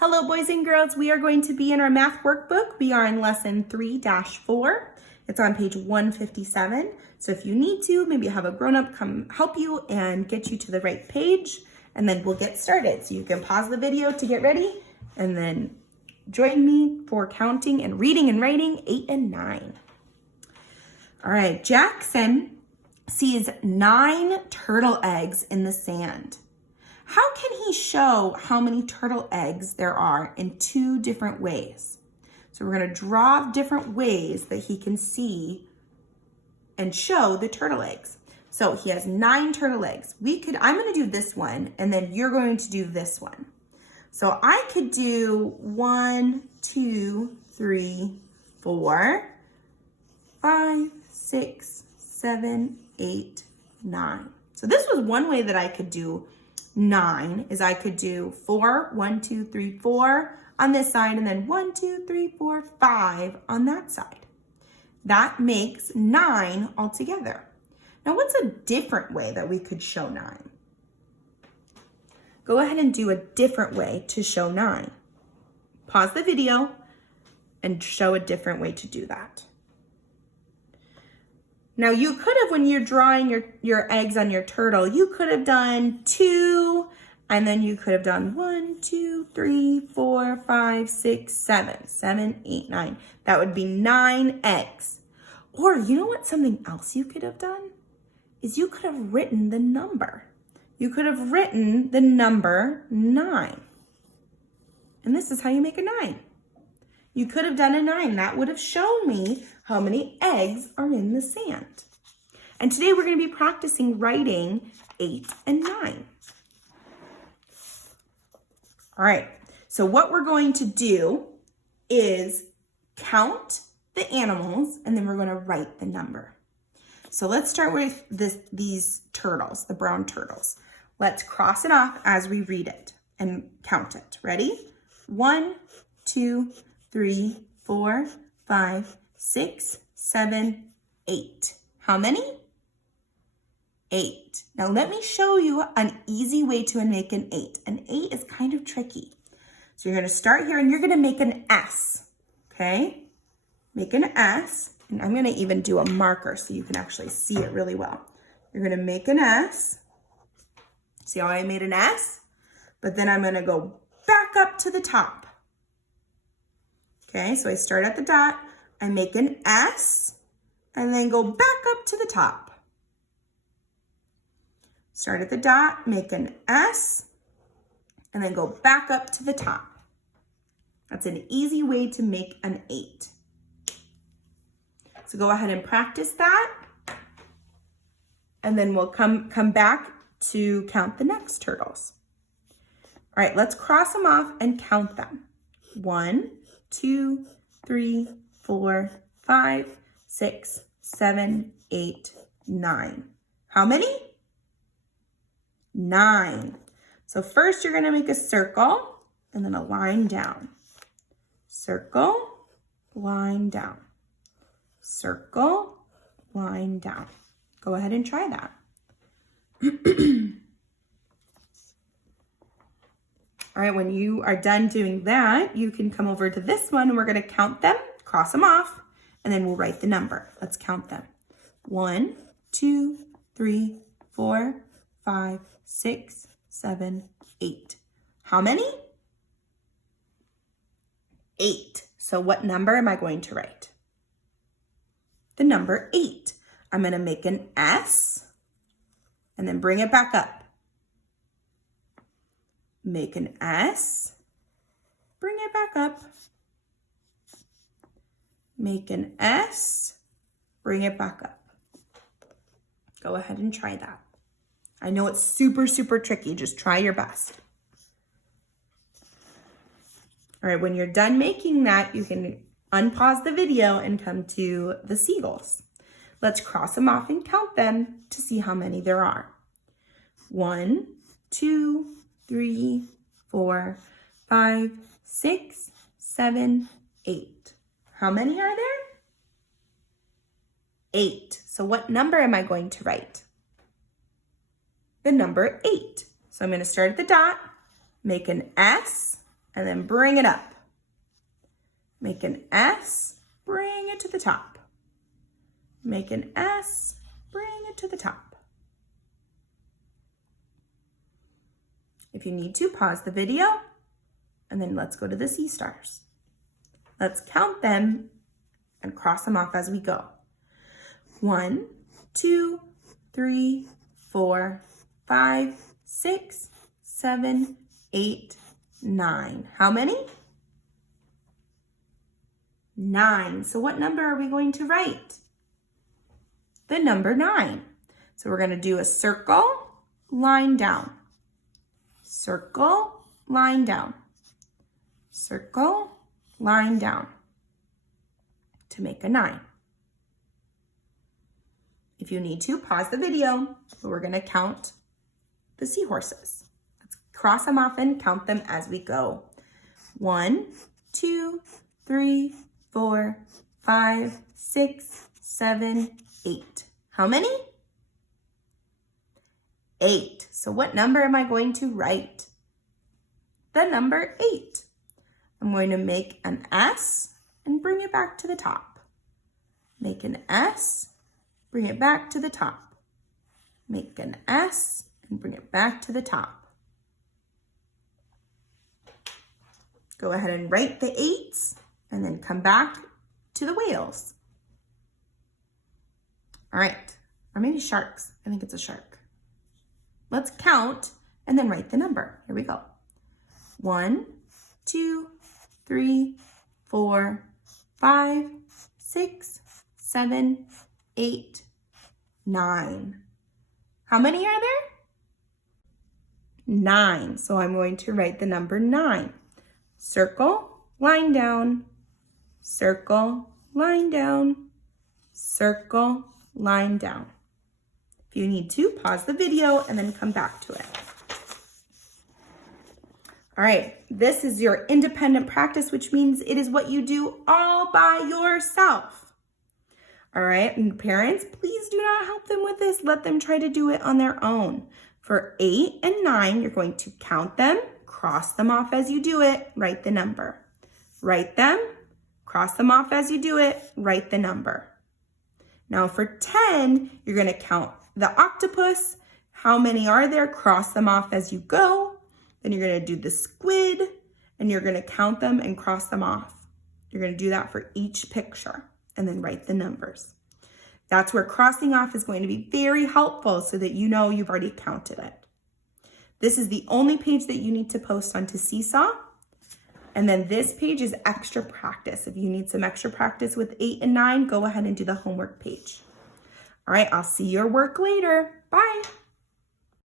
Hello, boys and girls. We are going to be in our math workbook. We are in lesson 3-4. It's on page 157. So if you need to, maybe have a grown-up come help you and get you to the right page, and then we'll get started. So you can pause the video to get ready and then join me for counting and reading and writing 8 and 9. All right, Jackson sees 9 turtle eggs in the sand. How can he show how many turtle eggs there are in 2 different ways? So we're going to draw different ways that he can see and show the turtle eggs. So he has 9 turtle eggs. I'm going to do this one, and then you're going to do this one. So I could do 1, 2, 3, 4, 5, 6, 7, 8, 9. So this was one way that I could do 9 is I could do 4, 1, 2, 3, 4 on this side, and then 1, 2, 3, 4, 5 on that side. That makes 9 altogether. Now, what's a different way that we could show 9? Go ahead and do a different way to show 9. Pause the video and show a different way to do that. Now you could have, when you're drawing your eggs on your turtle, you could have done 2, and then you could have done 1, 2, 3, 4, 5, 6, 7, 7, 8, 9. That would be 9 eggs. Or you know what, something else you could have done is you could have written the number. You could have written the number 9. And this is how you make a 9. You could have done a 9. That would have shown me how many eggs are in the sand. And today we're going to be practicing writing 8 and 9. All right, so what we're going to do is count the animals, and then we're going to write the number. So let's start with these turtles, the brown turtles. Let's cross it off as we read it and count it. Ready? 1, 2, 3, 4, 5, 6, 7, 8. How many? 8. Now let me show you an easy way to make an 8. An 8 is kind of tricky. So you're going to start here and you're going to make an S. Okay? Make an S. And I'm going to even do a marker so you can actually see it really well. You're going to make an S. See how I made an S? But then I'm going to go back up to the top. Okay, so I start at the dot, I make an S, and then go back up to the top. Start at the dot, make an S, and then go back up to the top. That's an easy way to make an 8. So go ahead and practice that, and then we'll come back to count the next turtles. All right, let's cross them off and count them. 1, 2, 3, 4, 5, 6, 7, 8, 9. How many? 9. So first you're going to make a circle and then a line down. Circle, line down. Circle, line down. Go ahead and try that. All right, when you are done doing that, you can come over to this one and we're going to count them, cross them off, and then we'll write the number. Let's count them. 1, 2, 3, 4, 5, 6, 7, 8. How many? 8. So what number am I going to write? The number 8. I'm going to make an S and then bring it back up. Make an S, bring it back up. Make an S, bring it back up. Go ahead and try that. I know it's super, super tricky. Just try your best. All right, when you're done making that, you can unpause the video and come to the seagulls. Let's cross them off and count them to see how many there are. 1, 2, 3, 4, 5, 6, 7, 8. How many are there? 8. So what number am I going to write? The number 8. So I'm going to start at the dot, make an S, and then bring it up. Make an S, bring it to the top. Make an S, bring it to the top. If you need to, pause the video, and then let's go to the sea stars. Let's count them and cross them off as we go. 1, 2, 3, 4, 5, 6, 7, 8, 9. How many? 9. So what number are we going to write? The number 9. So we're going to do a circle, line down. Circle, line down. Circle, line down to make a 9. If you need to, pause the video, but we're going to count the seahorses. Let's cross them off and count them as we go. 1, 2, 3, 4, 5, 6, 7, 8. How many? 8. So what number am I going to write? The number 8. I'm going to make an S and bring it back to the top. Make an S, bring it back to the top. Make an S and bring it back to the top. Go ahead and write the 8s and then come back to the whales. All right, or maybe sharks. I think it's a shark. Let's count and then write the number. Here we go. 1, 2, 3, 4, 5, 6, 7, 8, 9. How many are there? 9. So I'm going to write the number 9. Circle, line down, circle, line down, circle, line down. If you need to, pause the video and then come back to it. All right, this is your independent practice, which means it is what you do all by yourself. All right, and parents, please do not help them with this. Let them try to do it on their own. For 8 and 9, you're going to count them, cross them off as you do it, write the number. Write them, cross them off as you do it, write the number. Now for 10, you're going to count the octopus. How many are there? Cross them off as you go. Then you're going to do the squid, and you're going to count them and cross them off. You're going to do that for each picture, and then write the numbers. That's where crossing off is going to be very helpful so that you know you've already counted it. This is the only page that you need to post onto Seesaw. And then this page is extra practice. If you need some extra practice with 8 and 9, go ahead and do the homework page. All right, I'll see your work later. Bye.